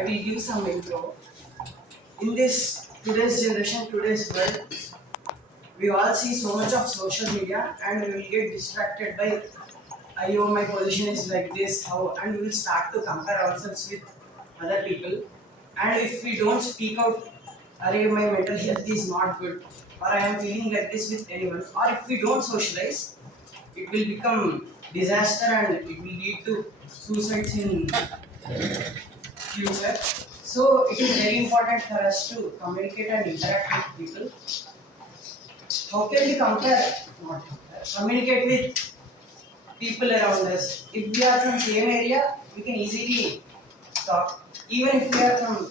I will give some intro. In this today's generation, today's world, we all see so much of social media and we will get distracted by oh my position is like this, how, and we will start to compare ourselves with other people. And if we don't speak out, array my mental health is not good, or I am feeling like this with anyone, or if we don't socialize, it will become disaster and it will lead to suicides in future. So it is very important for us to communicate and interact with people. How can we compare? Not compare. Communicate with people around us. If we are from same area, we can easily talk. Even if we are from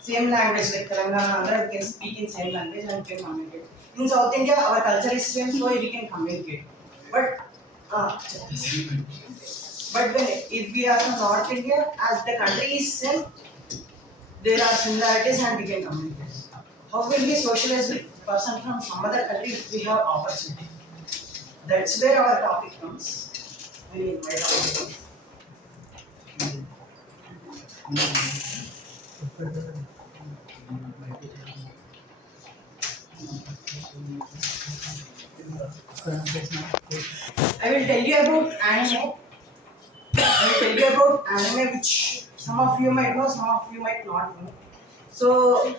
same language like Telangana, Andhra, we can speak in same language and we can communicate. In South India, our culture is same, so we can communicate. But but when if we are from North India, as the country is same, there are similarities and we can communicate. How will we socialize with person from some other country if we have opportunity? That's where our topic comes. I mean, my topic comes. I will tell you about anime. I will tell you about anime, which some of you might know, some of you might not know. So,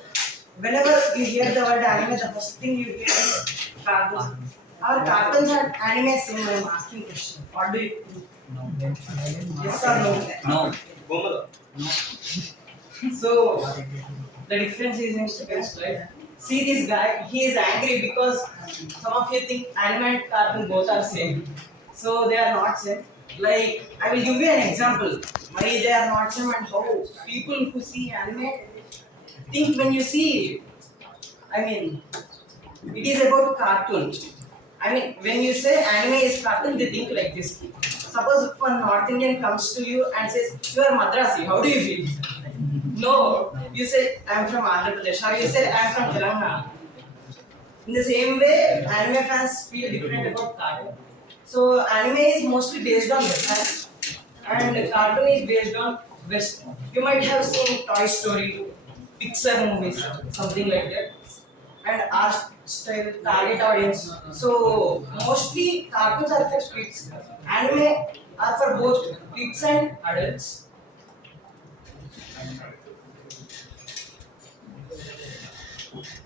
whenever you hear the word anime, the first thing you hear is cartoons. Our cartoons and anime same. I am asking question. What do you think? Yes or no? No. So, the difference is in seconds, right? See this guy, he is angry because some of you think anime and cartoon both are same. So they are not same. Like I will give you an example why they are not same and how people who see anime think when you see. I mean, it is about cartoon. I mean, when you say anime is cartoon, they think like this. Suppose if one North Indian comes to you and says, "You are Madrasi," how do you feel? No, you say I'm from Andhra Pradesh, or you say I'm from Telangana. In the same way, anime fans feel different about cartoon. So anime is mostly based on Western, and cartoon is based on West. You might have seen Toy Story, Pixar movies, something like that, and art style, target audience. So mostly cartoons are for kids. Anime are for both kids and adults.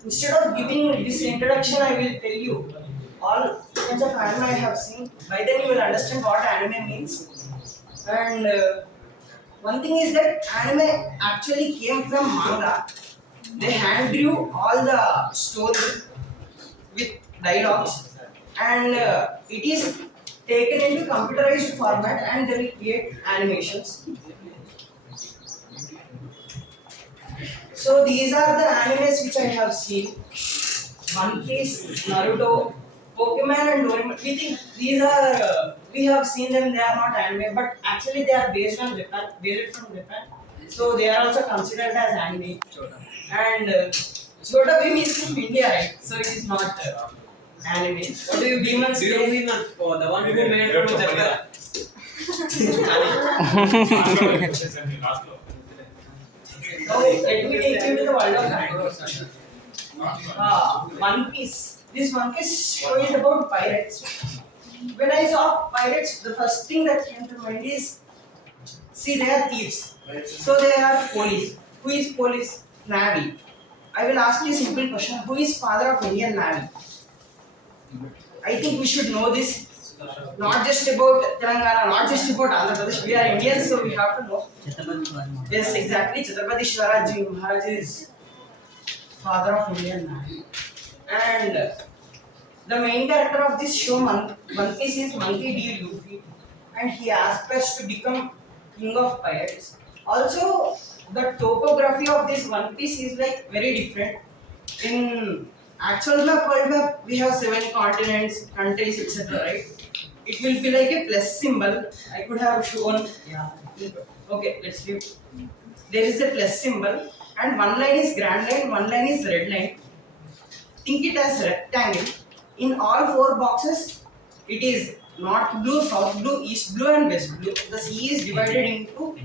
Instead of giving this introduction, I will tell you all kinds of anime I have seen. By then, you will understand what anime means. And one thing is that anime actually came from manga. They hand drew all the story with dialogues, and it is taken into computerized format, and they will create animations. So these are the animes which I have seen. One Piece, Naruto, Pokemon and Doraemon. We think these are, we have seen them, they are not anime, but actually they are based on Japan, based from Japan. So they are also considered as anime. And Chota Bheem is from India, right? So it is not anime. What do you demons Do you say? mean the one who made from Japan? Now let me take you to the world of anime. One Piece. This One Piece show is about pirates. When I saw pirates, the first thing that came to mind is, see, they are thieves. So they are police. Who is police? Navy. I will ask you a simple question. Who is father of Indian Navy? I think we should know this. Not just about Telangana, not just about Andhra Pradesh. We are Indians, so we have to know. Yes, exactly. Chhatrapati Shivaji Maharaj is father of Indian Navy. And the main character of this show, One Piece, is Monkey D. Luffy, and he aspires to become king of pirates. Also, the topography of this One Piece is like very different. In actual map, world map, we have 7 continents, countries, etc. Right? It will be like a plus symbol. I could have shown. Yeah. Okay, let's do. There is a plus symbol, and one line is grand line, one line is red line. Think it as rectangle. In all 4 boxes, it is north blue, south blue, east blue, and west blue. The sea is divided into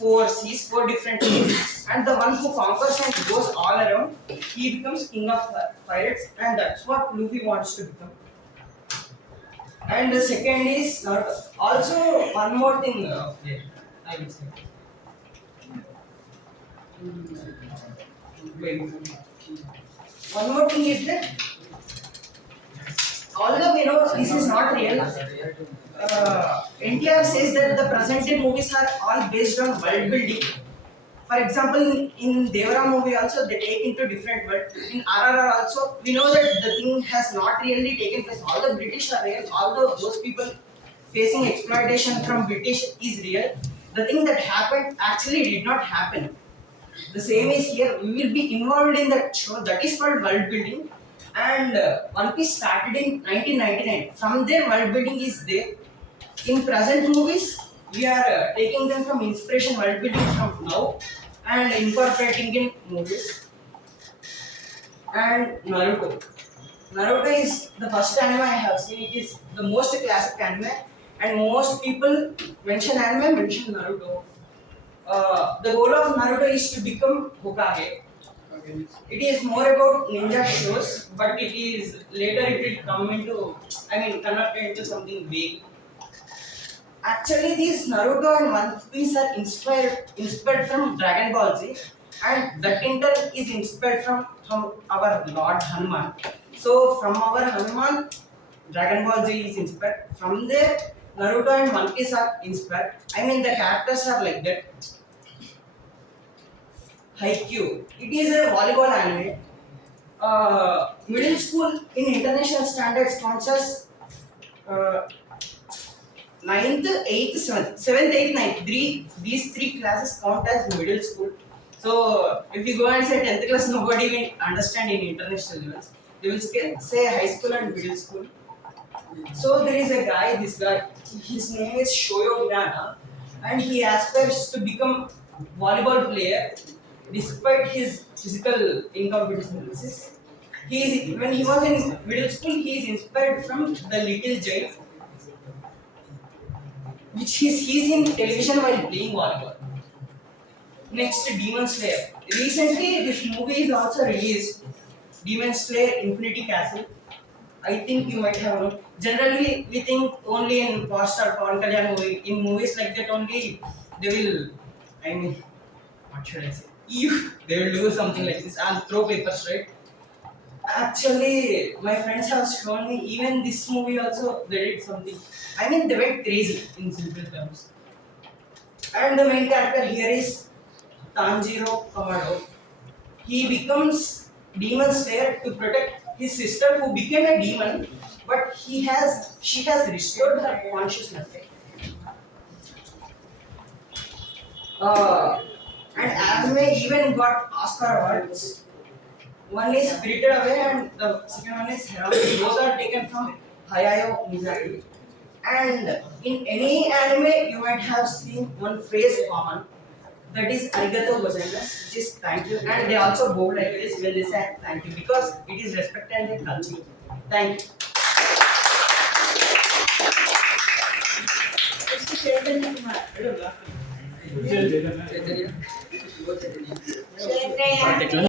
four seas, four different seas, and the one who conquers and goes all around, he becomes king of pirates, and that's what Luffy wants to become. And the second is Naruto. Also, one more thing, I will say. Wait. One more thing is that although we know this is not real, NTR says that the present day movies are all based on world building. For example, in Devara movie also they take into different world. In RRR also, we know that the thing has not really taken place. All the British are real. Although those people facing exploitation from British is real, the thing that happened actually did not happen. The same is here. We will be involved in that show. That is called world building. And One Piece started in 1999. From there, world building is there. In present movies, we are taking them from inspiration world building from now and incorporating in movies. And Naruto. Naruto is the first anime I have seen. It is the most classic anime, and most people mention anime, mention Naruto. The goal of Naruto is to become Hokage. It is more about ninja shows, but it is later it will come into, converted into something big. Actually, these Naruto and One Piece are inspired from Dragon Ball Z, and that in turn is inspired from our Lord Hanuman. So, from our Hanuman, Dragon Ball Z is inspired. From there, Naruto and One Piece are inspired. The characters are like that. Haikyuu. It is a volleyball anime. Middle school in international standards counts as 9th, 8th, 7th. 7th, 8th, 9th. These three classes count as middle school. So, if you go and say 10th class, nobody will understand in international levels. They will say high school and middle school. So, there is a guy, this guy, his name is Shoyo Hinata, and he aspires to become volleyball player despite his physical incompetencies. When he was in middle school, he is inspired from The Little Giant, which he's in television while playing volleyball. Next, Demon Slayer. Recently, this movie is also released. Demon Slayer Infinity Castle. I think you might have known. Generally, we think only in past or Pawan Kalyan movie. In movies like that only, they will, what should I say? They will do something like this and throw papers, right? Actually, my friends have shown me even this movie also they did something. They went crazy in simple terms. And the main character here is Tanjiro Kamado. He becomes Demon Slayer to protect his sister who became a demon, but she has restored her consciousness. And anime even got Oscar awards. One is Spirited Away and the second one is Heroic. Those are taken from Hayao Miyazaki. And in any anime, you might have seen one phrase common, that is arigato gozaimasu, which is thank you. And they also bow like this when they say thank you because it is respect and their culture. Thank you. Chaitanya.